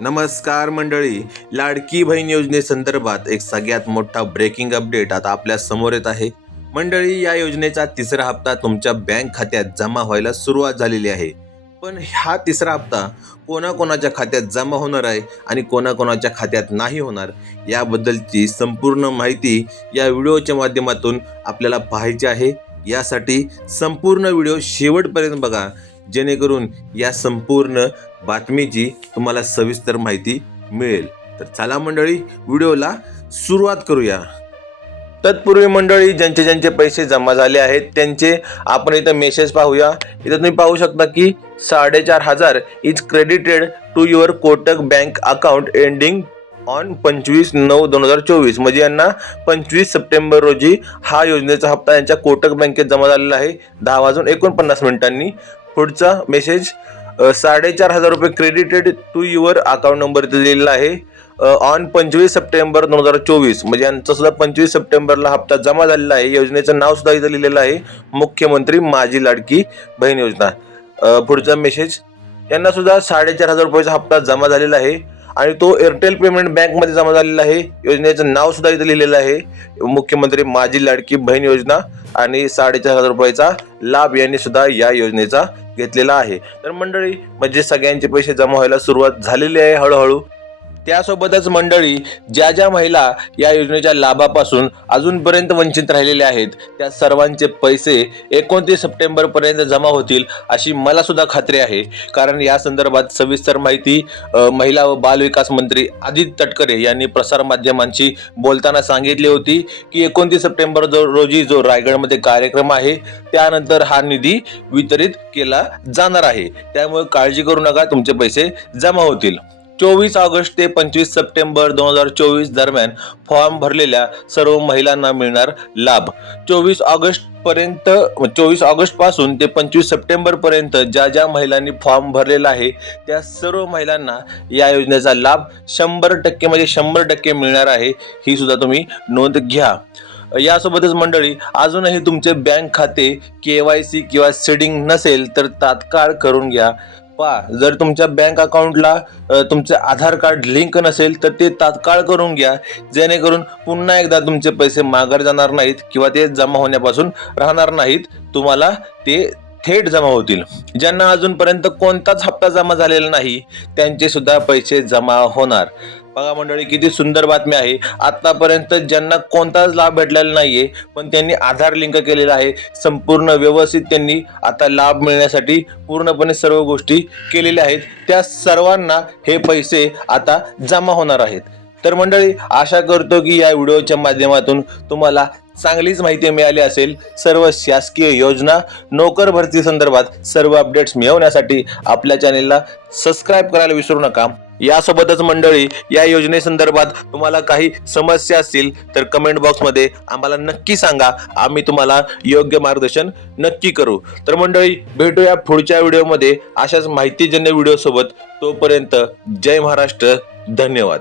नमस्कार मंडळी, लाडकी बहीण योजनेसंदर्भात एक सगळ्यात मोठा ब्रेकिंग अपडेट आता आपल्या समोर येत आहे. मंडळी, या योजनेचा तिसरा हप्ता तुमच्या बँक खात्यात जमा व्हायला सुरुवात झालेली आहे. पण हा तिसरा हप्ता कोणाकोणाच्या खात्यात जमा होणार आहे आणि कोणाकोणाच्या खात्यात नाही होणार याबद्दलची संपूर्ण माहिती या व्हिडिओच्या माध्यमातून आपल्याला पाहायची आहे. यासाठी संपूर्ण व्हिडिओ शेवटपर्यंत बघा, जेणेकरून या संपूर्ण बातमीची तुम्हाला सविस्तर माहिती मिळेल. तर चला मंडळी, व्हिडिओला सुरुवात करूया. तत्पूर्वी मंडळी, ज्यांचे पैसे जमा झाले आहेत त्यांचे आपण इथं मेसेज पाहूया. इथं तुम्ही पाहू शकता की 4,500 is credited to your Kotak bank account ending on 25/9/2024. म्हणजे यांना 25 सप्टेंबर रोजी हा योजनेचा हप्ता यांच्या कोटक बँकेत जमा झालेला आहे 10:49 पुढचा मेसेज 4,500 रुपये credited to your account number दिलेला आहे ऑन 25 सप्टेंबर 2024. म्हणजे यांचा सुद्धा 25 सप्टेंबरला हप्ता जमा झालेला आहे. योजनेचं नाव सुद्धा इथं लिहिलेलं आहे, मुख्यमंत्री माझी लाडकी बहीण योजना. पुढचा मेसेज, यांना सुद्धा 4,500 रुपयाचा हप्ता जमा झालेला आहे आणि तो एअरटेल पेमेंट बँकमध्ये जमा झालेला आहे. योजनेचं नाव सुद्धा इथं लिहिलेलं आहे, मुख्यमंत्री माझी लाडकी बहीण योजना, आणि 4,500 रुपयाचा लाभ यांनी सुद्धा या योजनेचा घेतलेला आहे. तर मंडळी, म्हणजे सगळ्यांचे पैसे जमा व्हायला सुरुवात झालेली आहे हळूहळू. त्यासोबतच मंडळी, ज्या महिला या योजनेच्या लाभापासून अजूनपर्यंत वंचित राहिलेले आहेत त्या सर्वांचे पैसे 29 सप्टेंबर पर्यंत जमा होतील अशी मला सुद्धा खात्री आहे. कारण या संदर्भात सविस्तर माहिती महिला व बाल विकास मंत्री आदित्य तटकरे यांनी प्रसारमाध्यमांशी बोलताना सांगितली होती की 29 सप्टेंबर रोजी जो रायगडमध्ये कार्यक्रम आहे त्यानंतर हा निधी वितरित केला जाणार आहे. त्यामुळे काळजी करू नका, तुमचे पैसे जमा होतील. 24 ऑगस्ट ते 25 सप्टेंबर 2024 दरम्यान फॉर्म भरलेल्या सर्व महिलांना मिळणार लाभ. 24 ऑगस्ट पासून ते 25 सप्टेंबर पर्यंत ज्या महिलांनी फॉर्म भरलेला आहे त्या सर्व महिलांना या योजनेचा लाभ 100% म्हणजे 100% मिळणार आहे. ही सुद्धा तुम्ही नोंद घ्या. यासोबतच मंडळी, अजूनही तुमचे बँक खाते KYC किंवा सीडिंग नसेल तर तात्काळ करून घ्या. जर तुमच्या बँक अकाउंटला तुमचे आधार कार्ड लिंक नसेल तर ते तात्काळ करून घ्या, जेणेकरून पुन्हा एकदा तुमचे पैसे माघार जाणार नाहीत किंवा ते जमा होण्यापासून राहणार नाहीत, तुम्हाला ते थेट जमा होतील. ज्यांना अजूनपर्यंत कोणताच हप्ता जमा झालेला नाही त्यांचे सुद्धा पैसे जमा होणार. बघा मंडळी, किती सुंदर बातमी आहे. आतापर्यंत ज्यांना कोणताच लाभ भेटलेला नाहीये पण त्यांनी आधार लिंक केलेला आहे, संपूर्ण व्यवस्थित त्यांनी आता लाभ मिळण्यासाठी पूर्णपणे सर्व गोष्टी केलेल्या आहेत, त्या सर्वांना हे पैसे आता जमा होणार आहेत. तर मंडळी, आशा करतो की या व्हिडिओच्या माध्यमातून तुम्हाला चांगलीच माहिती मिळाली असेल. सर्व शासकीय योजना, नोकर भरती संदर्भात सर्व अपडेट्स मिळवण्यासाठी आपल्या चॅनेलला सबस्क्राईब करायला विसरू नका. यासोबतच मंडळी, या योजनेसंदर्भात तुम्हाला काही समस्या असतील तर कमेंट बॉक्समध्ये आम्हाला नक्की सांगा, आम्ही तुम्हाला योग्य मार्गदर्शन नक्की करू. तर मंडळी, भेटूया पुढच्या व्हिडिओमध्ये अशाच माहितीजन्य व्हिडिओ सोबत. तोपर्यंत जय महाराष्ट्र, धन्यवाद.